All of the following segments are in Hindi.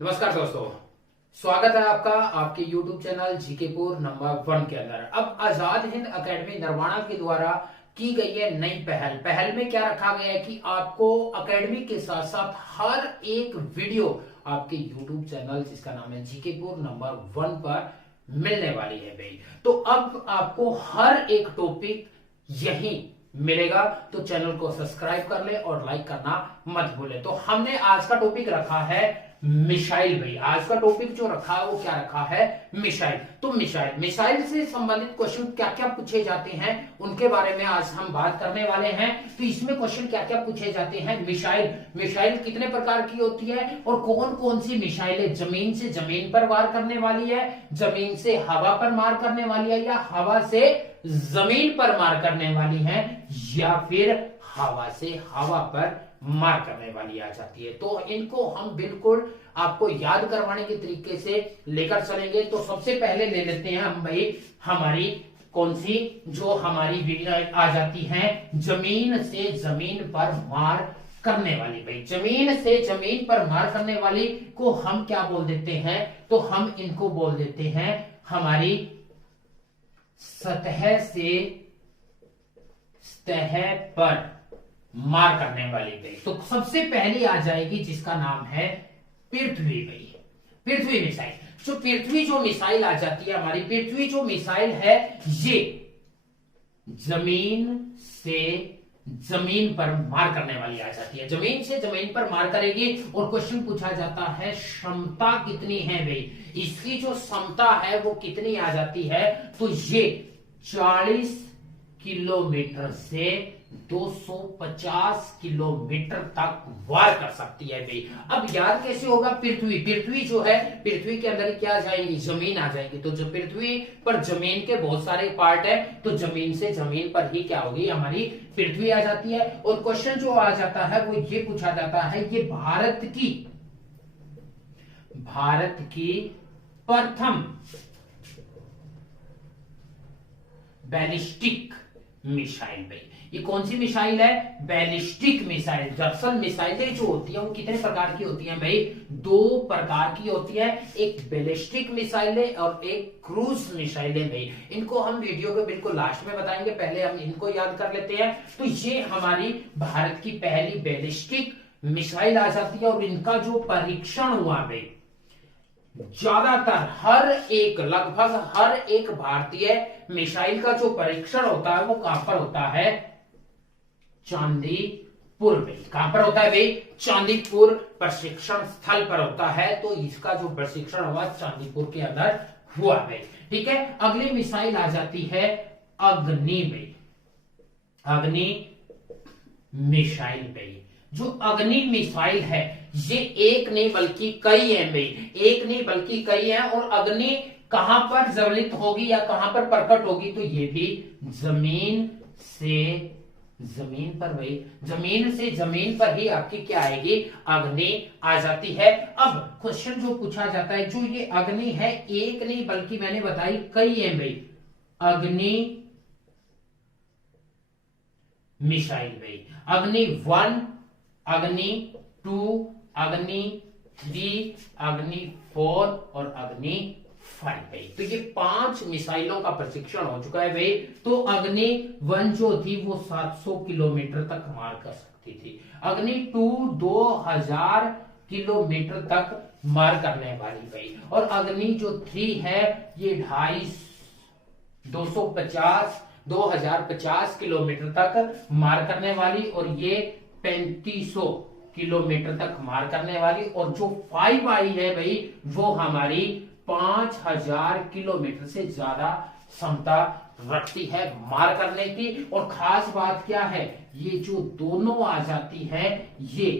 नमस्कार दोस्तों, स्वागत है आपका आपके YouTube चैनल जीकेपुर नंबर 1 के अंदर। अब आजाद हिंद एकेडमी नरवाना के द्वारा की गई है नई पहल में क्या रखा गया है कि आपको एकेडमी के साथ साथ हर एक वीडियो आपके YouTube चैनल जिसका नाम है जीकेपुर नंबर 1 पर मिलने वाली है भाई। तो अब आपको हर एक टॉपिक यही मिलेगा, तो चैनल को सब्सक्राइब कर ले और लाइक करना मत भूले। तो हमने आज का टॉपिक रखा है मिसाइल भाई। आज का टॉपिक जो रखा है वो क्या रखा है, मिसाइल। तो मिसाइल से संबंधित क्वेश्चन क्या क्या पूछे जाते हैं उनके बारे में आज हम बात करने वाले हैं। तो इसमें क्वेश्चन क्या क्या पूछे जाते हैं, मिसाइल कितने प्रकार की होती है और कौन कौन सी मिसाइलें जमीन से जमीन पर वार करने वाली है, जमीन से हवा पर मार करने वाली है, या हवा से जमीन पर मार करने वाली है, या फिर हवा से हवा पर मार करने वाली आ जाती है। तो इनको हम बिल्कुल आपको याद करवाने के तरीके से लेकर चलेंगे। तो सबसे पहले ले लेते हैं हम भाई हमारी कौन सी जो हमारी आ जाती है जमीन से जमीन पर मार करने वाली भाई। जमीन से जमीन पर मार करने वाली को हम क्या बोल देते हैं, तो हम इनको बोल देते हैं हमारी सतह से सतह पर मार करने वाली भाई। तो सबसे पहली आ जाएगी जिसका नाम है पृथ्वी भाई, पृथ्वी मिसाइल। जो मिसाइल आ जाती है हमारी पृथ्वी जो मिसाइल है, ये जमीन से जमीन पर मार करने वाली आ जाती है। जमीन से जमीन पर मार करेगी और क्वेश्चन पूछा जाता है क्षमता कितनी है भाई। इसकी जो क्षमता है वो कितनी आ जाती है, तो ये 40 किलोमीटर से 250 किलोमीटर तक वार कर सकती है भाई। अब याद कैसे होगा, पृथ्वी जो है, पृथ्वी के अंदर क्या आ जाएगी, जमीन आ जाएगी। तो जो पृथ्वी पर जमीन के बहुत सारे पार्ट है, तो जमीन से जमीन पर ही क्या होगी, हमारी पृथ्वी आ जाती है। और क्वेश्चन जो आ जाता है वो ये पूछा जाता है, ये भारत की प्रथम बैलिस्टिक मिसाइल भाई। ये कौन सी मिसाइल है, बैलिस्टिक मिसाइल। दरअसल मिसाइलें जो होती है वो कितने प्रकार की होती हैं भाई, 2 प्रकार की होती है। एक बैलिस्टिक मिसाइलें और एक क्रूज मिसाइलें भाई। इनको हम वीडियो के बिल्कुल लास्ट में बताएंगे, पहले हम इनको याद कर लेते हैं। तो ये हमारी भारत की पहली बैलिस्टिक मिसाइल आ जाती है और इनका जो परीक्षण हुआ भाई, ज्यादातर लगभग हर एक भारतीय मिसाइल का जो परीक्षण होता है वो कहां पर होता है, चांदीपुर में। कहां पर होता है भाई, चांदीपुर प्रशिक्षण स्थल पर होता है। तो इसका जो प्रशिक्षण हुआ चांदीपुर के अंदर हुआ है। ठीक है, अगली मिसाइल आ जाती है अग्नि में, अग्नि मिसाइल भाई। जो अग्नि मिसाइल है ये एक नहीं बल्कि कई है भाई, एक नहीं बल्कि कई है। और अग्नि कहां पर ज्वलित होगी या कहां पर प्रकट होगी, तो ये भी जमीन से जमीन पर भाई, जमीन से जमीन पर ही आपकी क्या आएगी, अग्नि आ जाती है। अब क्वेश्चन जो पूछा जाता है, जो ये अग्नि है एक नहीं बल्कि मैंने बताई कई है भाई, अग्नि मिसाइल भाई। अग्नि 1, अग्नि 2, अग्नि 3, अग्नि 4 और अग्नि 5 भाई। तो ये 5 मिसाइलों का प्रशिक्षण हो चुका है भाई। तो अग्नि 1 जो थी वो 700 किलोमीटर तक मार कर सकती थी। अग्नि 2 2000 किलोमीटर तक मार करने वाली भाई। और अग्नि जो 3 है ये 2050 किलोमीटर तक मार करने वाली, और ये 3500 किलोमीटर तक मार करने वाली। और जो 5 आई है भाई वो हमारी 5000 किलोमीटर से ज्यादा क्षमता रखती है मार करने की। और खास बात क्या है, ये जो दोनों आ जाती है ये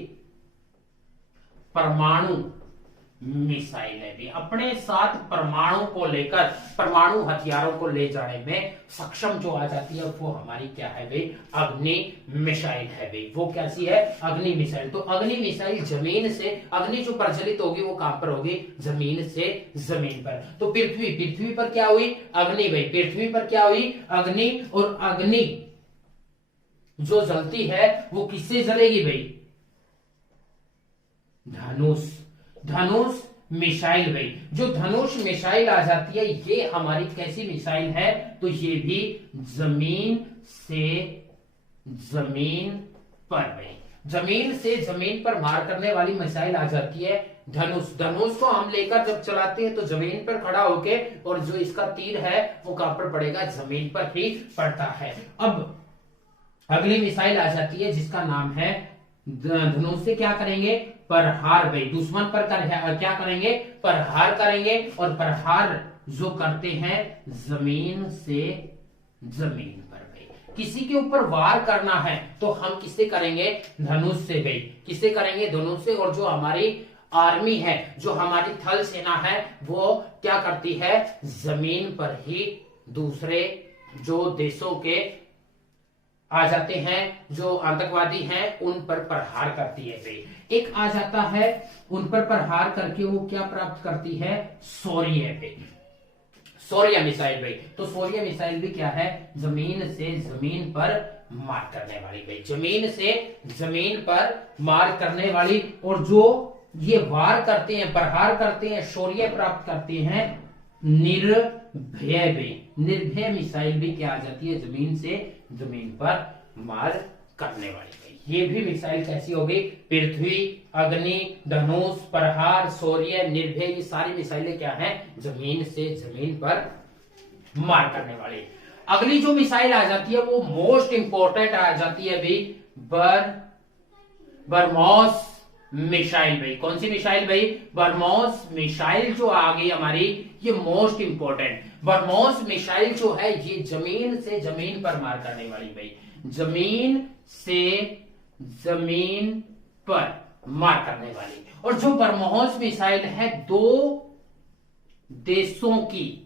परमाणु मिसाइल है भी, अपने साथ परमाणु को लेकर, परमाणु हथियारों को ले जाने में सक्षम जो आ जाती है वो हमारी क्या है भाई, अग्नि मिसाइल है भाई। वो कैसी है, अग्नि मिसाइल। तो अग्नि मिसाइल जमीन से, अग्नि जो प्रज्वलित होगी वो कहां पर होगी, जमीन से जमीन पर। तो पृथ्वी पर क्या हुई, अग्नि भाई। पृथ्वी पर क्या हुई, अग्नि। और अग्नि जो जलती है वो किससे जलेगी भाई, धनुष धनुष मिसाइल भाई, जो धनुष मिसाइल आ जाती है ये हमारी कैसी मिसाइल है, तो ये भी जमीन से जमीन पर भाई, जमीन से जमीन पर मार करने वाली मिसाइल आ जाती है धनुष। धनुष को हम लेकर जब चलाते हैं तो जमीन पर खड़ा होके, और जो इसका तीर है वो कहां पर पड़ेगा, जमीन पर ही पड़ता है। अब अगली मिसाइल आ जाती है जिसका नाम है धनुष से क्या करेंगे, प्रहार भाई, दुश्मन पर क्या करेंगे, प्रहार करेंगे, और प्रहार जो करते हैं जमीन से जमीन पर भाई। किसी के ऊपर वार करना है तो हम किससे करेंगे, धनुष से भाई, किससे करेंगे, धनुष से। और जो हमारी आर्मी है, जो हमारी थल सेना है, वो क्या करती है, जमीन पर ही दूसरे जो देशों के आ जाते हैं, जो आतंकवादी हैं, उन पर प्रहार करती है भाई। एक आ जाता है उन पर प्रहार करके वो क्या प्राप्त करती है, शौर्य भाई, शौर्य मिसाइल भाई। तो शौर्य मिसाइल भी क्या है, जमीन से जमीन पर मार करने वाली भाई, जमीन से जमीन पर मार करने वाली। और जो ये वार करते हैं, प्रहार करते हैं, शौर्य प्राप्त करते हैं, निर्भय भी, निर्भय मिसाइल भी क्या आ जाती है, जमीन से जमीन पर मार करने वाली भाई। ये भी मिसाइल कैसी होगी, पृथ्वी, अग्नि, धनुष, प्रहार, शौर्य, निर्भय, ये सारी मिसाइलें क्या हैं, जमीन से जमीन पर मार करने वाली। अगली जो मिसाइल आ जाती है वो मोस्ट इंपोर्टेंट आ जाती है भाई, ब्रह्मोस मिसाइल भाई। कौन सी मिसाइल भाई, ब्रह्मोस मिसाइल जो आ गई हमारी, ये मोस्ट इंपोर्टेंट। ब्रह्मोस मिसाइल जो है ये जमीन से जमीन पर मार करने वाली भाई, जमीन से जमीन पर मार करने वाली। और जो ब्रह्मोस मिसाइल है दो देशों की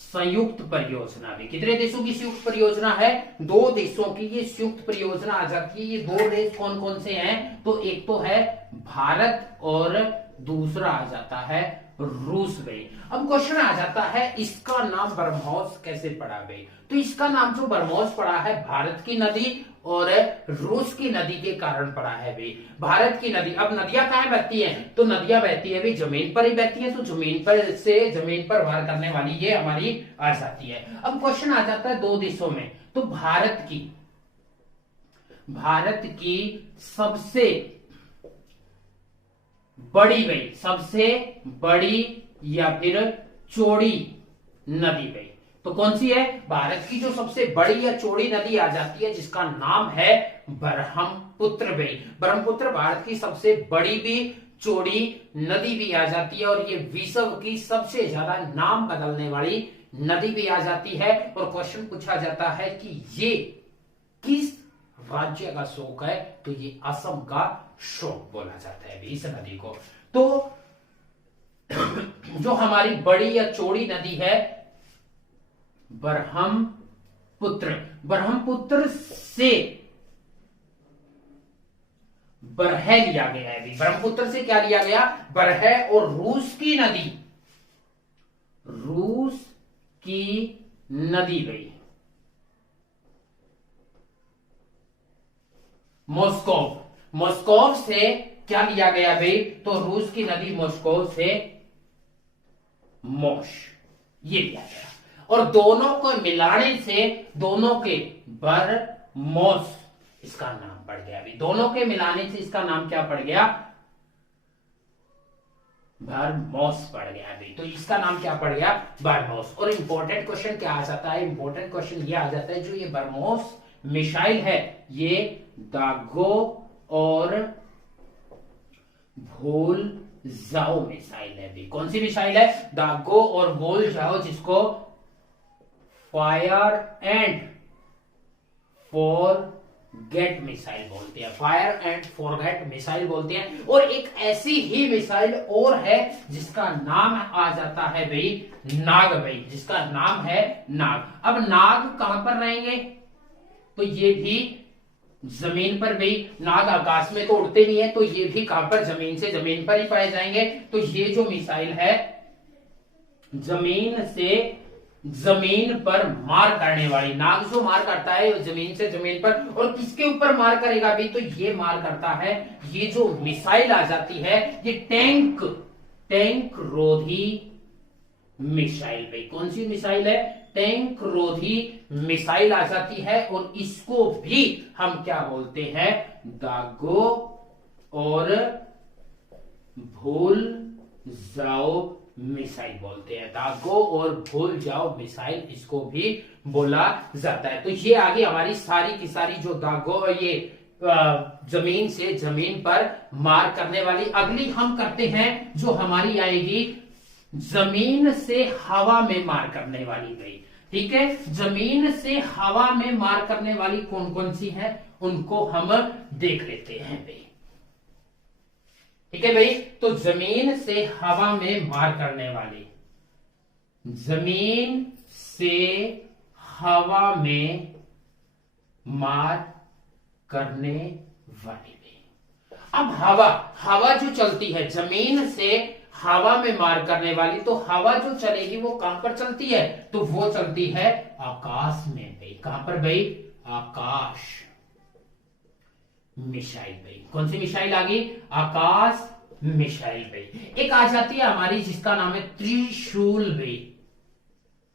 संयुक्त परियोजना भी, कितने देशों की संयुक्त परियोजना है, दो देशों की ये संयुक्त परियोजना आ जाती है। ये दो देश कौन कौन से हैं, तो एक तो है भारत और दूसरा आ जाता है रूस भाई। अब क्वेश्चन आ जाता है इसका नाम ब्रह्मोस कैसे पड़ा भाई, तो इसका नाम जो ब्रह्मोस पड़ा है भारत की नदी और रूस की नदी के कारण पड़ा है भाई। भारत की नदी, अब नदियां कहां बहती हैं, तो नदियां बहती है भाई जमीन पर ही बहती है, तो जमीन पर से जमीन पर वार करने वाली ये हमारी आ जाती है। अब क्वेश्चन आ जाता है दो देशों में, तो भारत की सबसे बड़ी भाई, सबसे बड़ी या फिर चौड़ी नदी भाई, तो कौन सी है, भारत की जो सबसे बड़ी या चौड़ी नदी आ जाती है जिसका नाम है ब्रह्मपुत्र भाई। ब्रह्मपुत्र भारत की सबसे बड़ी भी चौड़ी नदी भी आ जाती है, और ये विश्व की सबसे ज्यादा नाम बदलने वाली नदी भी आ जाती है। और क्वेश्चन पूछा जाता है कि ये किस राज्य का शोक है, तो ये असम का शोक बोला जाता है इस नदी को। तो जो हमारी बड़ी या चौड़ी नदी है ब्रह्मपुत्र, ब्रह्मपुत्र से बरह लिया गया है, ब्रह्मपुत्र से क्या लिया गया, बरह। और रूस की नदी, रूस की नदी भाई मॉस्को, मॉस्को से क्या लिया गया भाई, तो रूस की नदी मॉस्को से मोश, ये लिया गया। और दोनों को मिलाने से दोनों के बरमोस इसका नाम पड़ गया अभी, दोनों के मिलाने से इसका नाम क्या पड़ गया, बरमोस पड़ गया अभी। तो इसका नाम क्या पड़ गया, बरमोस। और इंपॉर्टेंट क्वेश्चन क्या आ जाता है, इंपॉर्टेंट क्वेश्चन ये आ जाता है, जो ये बरमोस मिसाइल है ये दागो और भूल जाओ मिसाइल है भी। कौन सी मिसाइल है, दागो और भूल जाओ, जिसको फायर एंड फॉरगेट मिसाइल बोलते हैं, फायर एंड फॉरगेट मिसाइल बोलते हैं। और एक ऐसी ही मिसाइल और है जिसका नाम आ जाता है भाई नाग भाई, जिसका नाम है नाग। अब नाग कहां पर रहेंगे, तो ये भी जमीन पर भी, नाग आकाश में तो उड़ते नहीं है, तो ये भी कहां पर, जमीन से जमीन पर ही पाए जाएंगे। तो ये जो मिसाइल है जमीन से जमीन पर मार करने वाली, नाग जो मार करता है जमीन से जमीन पर, और किसके ऊपर मार करेगा भी, तो ये मार करता है, ये जो मिसाइल आ जाती है ये टैंक रोधी मिसाइल भाई। कौन सी मिसाइल है, टैंक रोधी मिसाइल आ जाती है, और इसको भी हम क्या बोलते हैं, दागो और भूल जाओ मिसाइल बोलते हैं। दागो और भूल जाओ मिसाइल इसको भी बोला जाता है। तो ये आगे हमारी सारी की सारी जो दागो, ये जमीन से जमीन पर मार करने वाली। अगली हम करते हैं जो हमारी आएगी जमीन से हवा में मार करने वाली गई। ठीक है, जमीन से हवा में मार करने वाली कौन कौन सी है उनको हम देख लेते हैं भाई। ठीक है भाई, तो जमीन से हवा में मार करने वाली, जमीन से हवा में मार करने वाली भी। अब हवा जो चलती है जमीन से हवा में मार करने वाली, तो हवा जो चलेगी वो कहां पर चलती है, तो वो चलती है आकाश में भाई। कहां पर भाई, आकाश मिसाइल भाई। कौन सी मिसाइल आ गई, आकाश मिसाइल भाई। एक आ जाती है हमारी जिसका नाम है त्रिशूल भाई,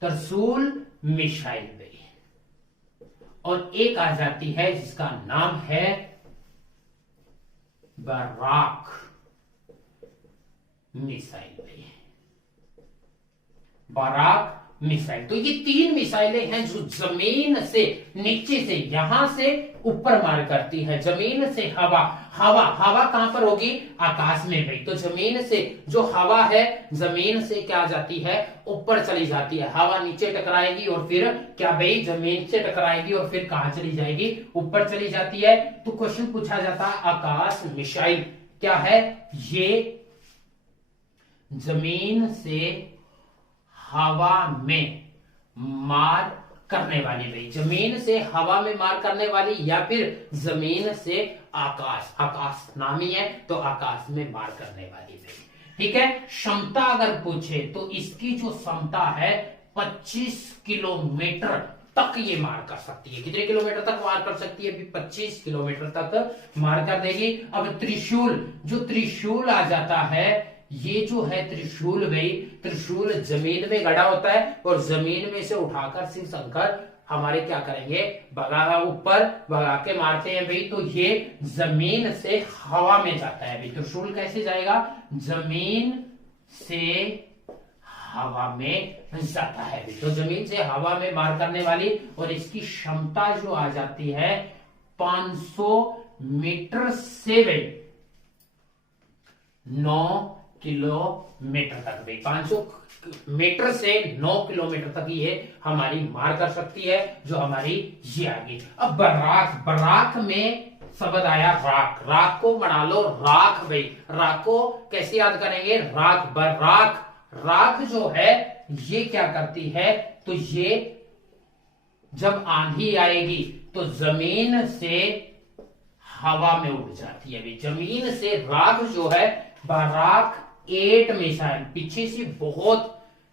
त्रिशूल मिसाइल भाई। और एक आ जाती है जिसका नाम है बराक मिसाइल भाई, बराक मिसाइल। तो ये 3 मिसाइलें हैं जो जमीन से नीचे से, यहां से ऊपर मार करती है। जमीन से हवा कहां पर होगी, आकाश में भाई। तो जमीन से जो हवा है जमीन से क्या आ जाती है, ऊपर चली जाती है। हवा नीचे टकराएगी और फिर क्या भाई, जमीन से टकराएगी और फिर कहां चली जाएगी, ऊपर चली जाती है। तो क्वेश्चन पूछा जाता है आकाश मिसाइल क्या है, ये जमीन से हवा में मार करने वाली भाई। जमीन से हवा में मार करने वाली, या फिर जमीन से आकाश नामी है तो आकाश में मार करने वाली भाई। ठीक है, क्षमता अगर पूछे तो इसकी जो क्षमता है 25 किलोमीटर तक ये मार कर सकती है। कितने किलोमीटर तक मार कर सकती है, 25 किलोमीटर तक मार कर देगी। अब त्रिशूल आ जाता है, ये जो है त्रिशूल भाई, त्रिशूल जमीन में गड़ा होता है और जमीन में से उठाकर शिव शंकर हमारे क्या करेंगे, ऊपर भगा के मारते हैं भाई। तो ये जमीन से हवा में जाता है भाई। त्रिशूल कैसे जाएगा, जमीन से हवा में जाता है भाई। तो जमीन से हवा में मार करने वाली, और इसकी क्षमता जो आ जाती है 500 मीटर से 9 किलोमीटर तक भाई। 500 मीटर से 9 किलोमीटर तक ये हमारी मार कर सकती है, जो हमारी ये आ गई। अब बराक में शब्द आया राख को बना लो राख भाई। राख को कैसे याद करेंगे, राख जो है ये क्या करती है, तो ये जब आंधी आएगी तो जमीन से हवा में उड़ जाती है भाई। जमीन से राख जो है, बराक 8 मिसाइल पीछे से बहुत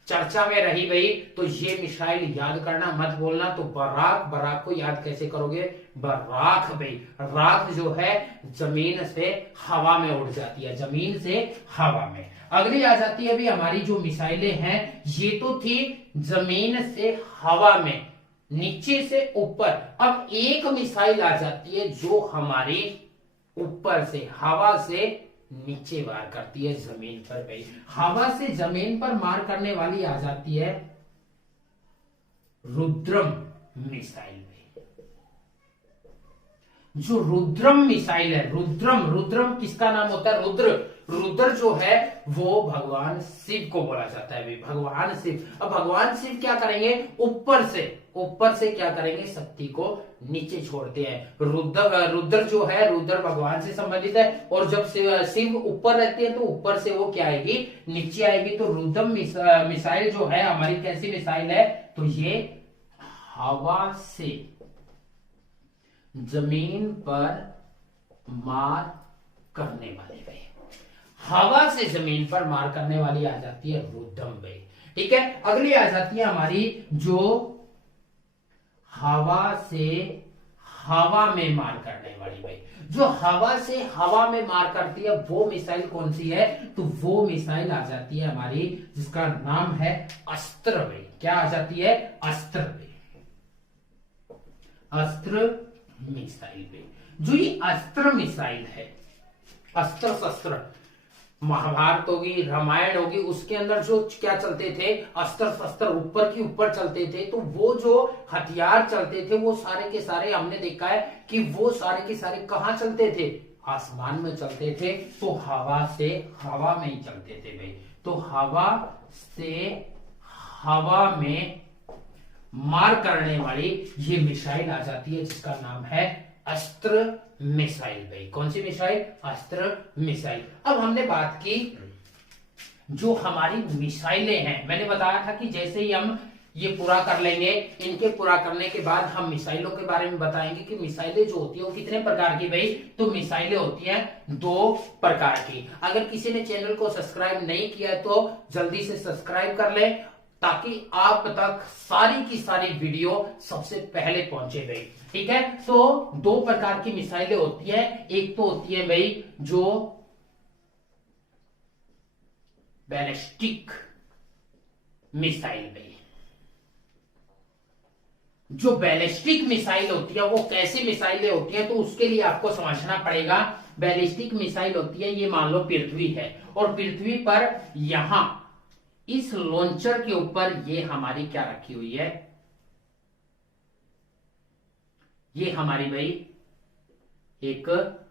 चर्चा में रही भाई। तो ये मिसाइल याद करना मत बोलना। तो बराक को याद कैसे करोगे, बराक भाई। राख जो है जमीन से हवा में उड़ जाती है, जमीन से हवा में। अगली आ जाती है अभी हमारी जो मिसाइलें हैं, ये तो थी जमीन से हवा में, नीचे से ऊपर। अब एक मिसाइल आ जाती है जो हमारी ऊपर से, हवा से नीचे वार करती है जमीन पर भाई। हवा से जमीन पर मार करने वाली आ जाती है रुद्रम मिसाइल भाई। जो रुद्रम मिसाइल है, रुद्रम किसका नाम होता है, रुद्र जो है वो भगवान शिव को बोला जाता है भाई, भगवान शिव। अब भगवान शिव क्या करेंगे, ऊपर से क्या करेंगे, शक्ति को नीचे छोड़ते हैं। रुद्र जो है, रुद्र भगवान से संबंधित है, और जब शिव ऊपर रहते हैं तो ऊपर से वो क्या आएगी, नीचे आएगी। तो रुद्रम मिसाइल जो है हमारी कैसी मिसाइल है, तो ये हवा से जमीन पर मार करने वाली भाई। हवा से जमीन पर मार करने वाली आ जाती है रुद्रम भाई। ठीक है। अगली आ जाती है हमारी जो हवा से हवा में मार करने वाली भाई। जो हवा से हवा में मार करती है वो मिसाइल कौन सी है? तो वो मिसाइल आ जाती है हमारी जिसका नाम है अस्त्र भाई। क्या आ जाती है? अस्त्र भाई, अस्त्र मिसाइल भाई। जो ये अस्त्र मिसाइल है, अस्त्र शस्त्र, महाभारत होगी, रामायण होगी, उसके अंदर जो क्या चलते थे, अस्त्र शस्त्र ऊपर की ऊपर चलते थे। तो वो जो हथियार चलते थे वो सारे के सारे हमने देखा है कि वो सारे के सारे कहां चलते थे? आसमान में चलते थे। तो हवा से हवा में ही चलते थे भाई। तो हवा से हवा में मार करने वाली ये मिसाइल आ जाती है जिसका नाम है अस्त्र मिसाइल भाई। कौन सी मिसाइल? अस्त्र मिसाइल। अब हमने बात की जो हमारी मिसाइलें हैं, मैंने बताया था कि जैसे ही हम ये पूरा कर लेंगे, इनके पूरा करने के बाद हम मिसाइलों के बारे में बताएंगे कि मिसाइलें जो होती है वो कितने प्रकार की भाई। तो मिसाइलें होती हैं 2 प्रकार की। अगर किसी ने चैनल को सब्सक्राइब नहीं किया तो जल्दी से सब्सक्राइब कर ले ताकि आप तक सारी की सारी वीडियो सबसे पहले पहुंचे भाई। ठीक है। तो 2 प्रकार की मिसाइलें होती है। एक तो होती है भाई जो बैलिस्टिक मिसाइल भाई। जो बैलिस्टिक मिसाइल होती है वो कैसी मिसाइलें होती है तो उसके लिए आपको समझना पड़ेगा। बैलिस्टिक मिसाइल होती है, ये मान लो पृथ्वी है और पृथ्वी पर यहां इस लॉन्चर के ऊपर ये हमारी क्या रखी हुई है? ये हमारी भाई एक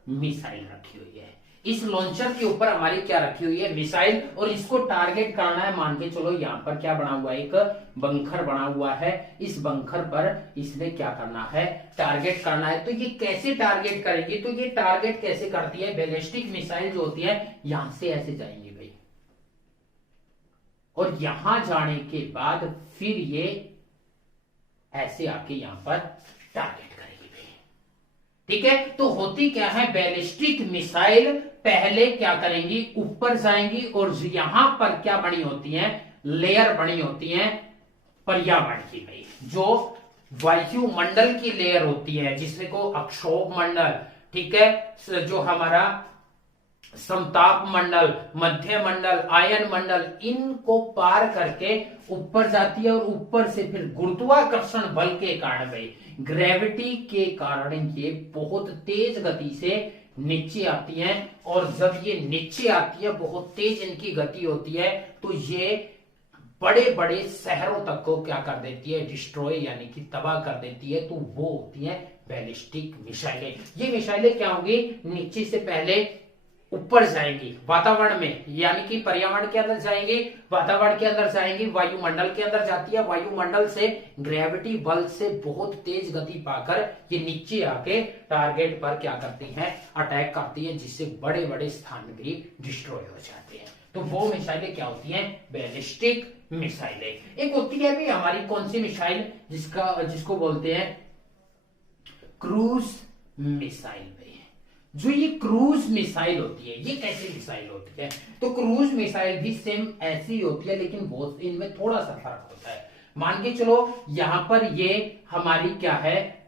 मिसाइल रखी हुई है। इस लॉन्चर के ऊपर हमारी क्या रखी हुई है? मिसाइल। और इसको टारगेट करना है, मान के चलो यहां पर क्या बना हुआ है? एक बंकर बना हुआ है। इस बंकर पर इसने क्या करना है? टारगेट करना है। तो ये कैसे टारगेट करेगी? तो ये टारगेट कैसे करती है? बैलिस्टिक मिसाइल जो होती है यहां से ऐसे जाएंगी भाई, और यहां जाने के बाद फिर ये ऐसे आके यहां पर टारगेट करेगी भाई। ठीक है। तो होती क्या है? बैलिस्टिक मिसाइल पहले क्या करेंगी? ऊपर जाएंगी और यहां पर क्या बनी होती है? लेयर बनी होती है पर्यावरण की भाई। जो वायुमंडल की लेयर होती है जिसको अक्षोभ मंडल, ठीक है, जो हमारा समताप मंडल, मध्य मंडल, आयन मंडल, इनको पार करके ऊपर जाती है और ऊपर से फिर गुरुत्वाकर्षण बल के कारण भाई, ग्रेविटी के कारण ये बहुत तेज गति से नीचे आती हैं। और जब ये नीचे आती है, बहुत तेज इनकी गति होती है, तो ये बड़े बड़े शहरों तक को क्या कर देती है? डिस्ट्रॉय यानी कि तबाह कर देती है। तो वो होती है बैलिस्टिक मिसाइलें। ये मिसाइलें क्या होंगी? नीचे से पहले ऊपर जाएंगी वातावरण में, यानी कि पर्यावरण के अंदर जाएंगे, वातावरण के अंदर जाएंगी, वायुमंडल के अंदर जाती है। वायुमंडल से ग्रेविटी बल से बहुत तेज गति पाकर ये नीचे आके टारगेट पर क्या करती हैं? अटैक करती हैं, जिससे बड़े बड़े स्थान भी डिस्ट्रॉय हो जाते हैं। तो वो मिसाइलें क्या होती हैं? बैलिस्टिक मिसाइलें। एक होती है भी हमारी कौन सी मिसाइल, जिसको बोलते हैं क्रूज मिसाइल। जो ये क्रूज मिसाइल होती है, ये कैसी मिसाइल होती है? तो क्रूज मिसाइल भी सेम ऐसी ही होती है, लेकिन बहुत इनमें थोड़ा सा फर्क होता है। मान के चलो यहां पर ये हमारी क्या है?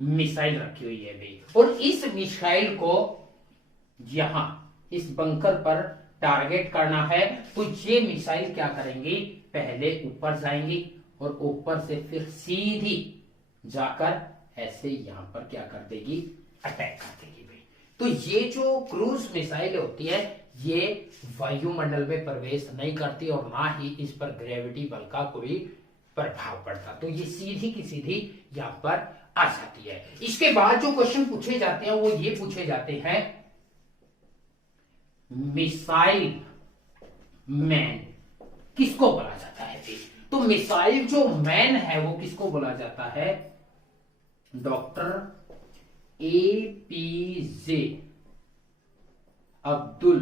मिसाइल रखी हुई है भाई, और इस मिसाइल को यहां इस बंकर पर टारगेट करना है। तो ये मिसाइल क्या करेंगी? पहले ऊपर जाएंगी और ऊपर से फिर सीधी जाकर ऐसे यहां पर क्या कर देगी? अटैक कर देगी भाई। तो ये जो क्रूज मिसाइल होती है ये वायुमंडल में प्रवेश नहीं करती और ना ही इस पर ग्रेविटी बल का कोई प्रभाव पड़ता। तो ये सीधी की सीधी यहां पर आ जाती है। इसके बाद जो क्वेश्चन पूछे जाते हैं वो ये पूछे जाते हैं, मिसाइल मैन किसको बोला जाता है? तो मिसाइल जो मैन है वो किसको बोला जाता है? डॉक्टर APJ अब्दुल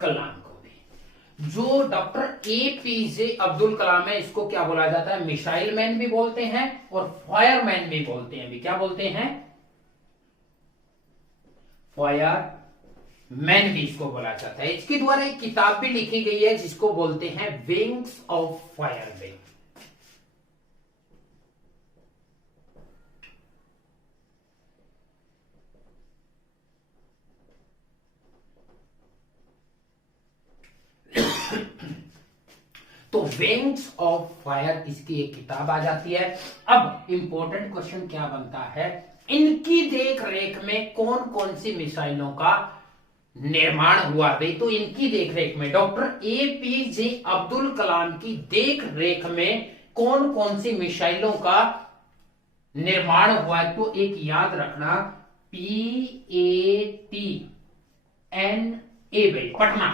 कलाम को भी। जो डॉक्टर APJ अब्दुल कलाम है इसको क्या बोला जाता है? मिसाइल मैन भी बोलते हैं और फायरमैन भी बोलते हैं भी। क्या बोलते हैं? फायर मैन भी इसको बोला जाता है। इसके द्वारा एक किताब भी लिखी गई है जिसको बोलते हैं विंग्स ऑफ फायर वे। तो विंग्स ऑफ फायर इसकी एक किताब आ जाती है। अब इंपॉर्टेंट क्वेश्चन क्या बनता है, इनकी देख रेख में कौन कौन सी मिसाइलों का निर्माण हुआ भाई। तो इनकी देख रेख में डॉक्टर एपीजे अब्दुल कलाम की देख रेख में कौन कौन सी मिसाइलों का निर्माण हुआ है। तो एक याद रखना, PATNA भाई, पटना।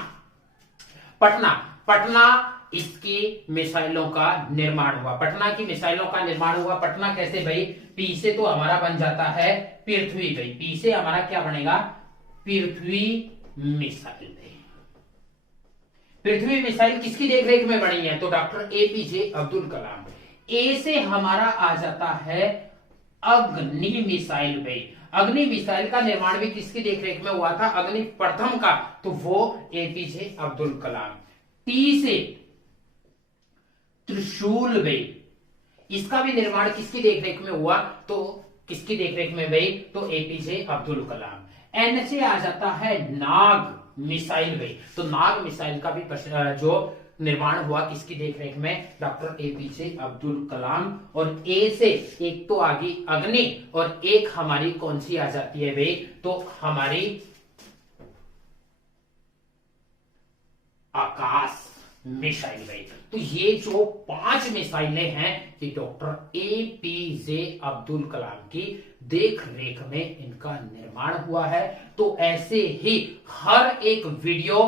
पटना पटना इसकी मिसाइलों का निर्माण हुआ। पटना की मिसाइलों का निर्माण हुआ। पटना कैसे भाई, पी से तो हमारा बन जाता है पृथ्वी भाई, पी से हमारा क्या बनेगा, पृथ्वी मिसाइल भाई। पृथ्वी मिसाइल किसकी देखरेख में बनी है, तो डॉक्टर एपीजे अब्दुल कलाम। ए से हमारा आ जाता है अग्नि मिसाइल भाई। अग्नि मिसाइल का निर्माण भी किसकी देखरेख में हुआ था, अग्नि प्रथम का, तो वो एपीजे अब्दुल कलाम। टी से त्रिशूल भाई, इसका भी निर्माण किसकी देखरेख में हुआ, तो किसकी देखरेख में भाई, तो एपीजे अब्दुल कलाम। एन से आ जाता है नाग मिसाइल भाई। तो नाग मिसाइल का भी जो निर्माण हुआ किसकी देखरेख में, डॉक्टर एपीजे अब्दुल कलाम। और ए से एक तो आगे अग्नि और एक हमारी कौन सी आ जाती है भाई, तो हमारी आकाश मिसाइल भाई। तो ये जो 5 मिसाइलें हैं ये डॉक्टर एपीजे अब्दुल कलाम की देख रेख में इनका निर्माण हुआ है। तो ऐसे ही हर एक वीडियो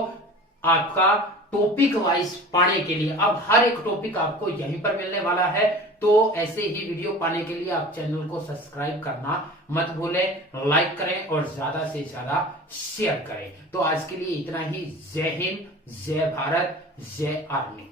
आपका टॉपिक वाइज पाने के लिए, अब हर एक टॉपिक आपको यहीं पर मिलने वाला है। तो ऐसे ही वीडियो पाने के लिए आप चैनल को सब्सक्राइब करना मत भूलें, लाइक करें और ज्यादा से ज्यादा शेयर करें। तो आज के लिए इतना ही। जय हिंद, जय भारत, जय आर्मी।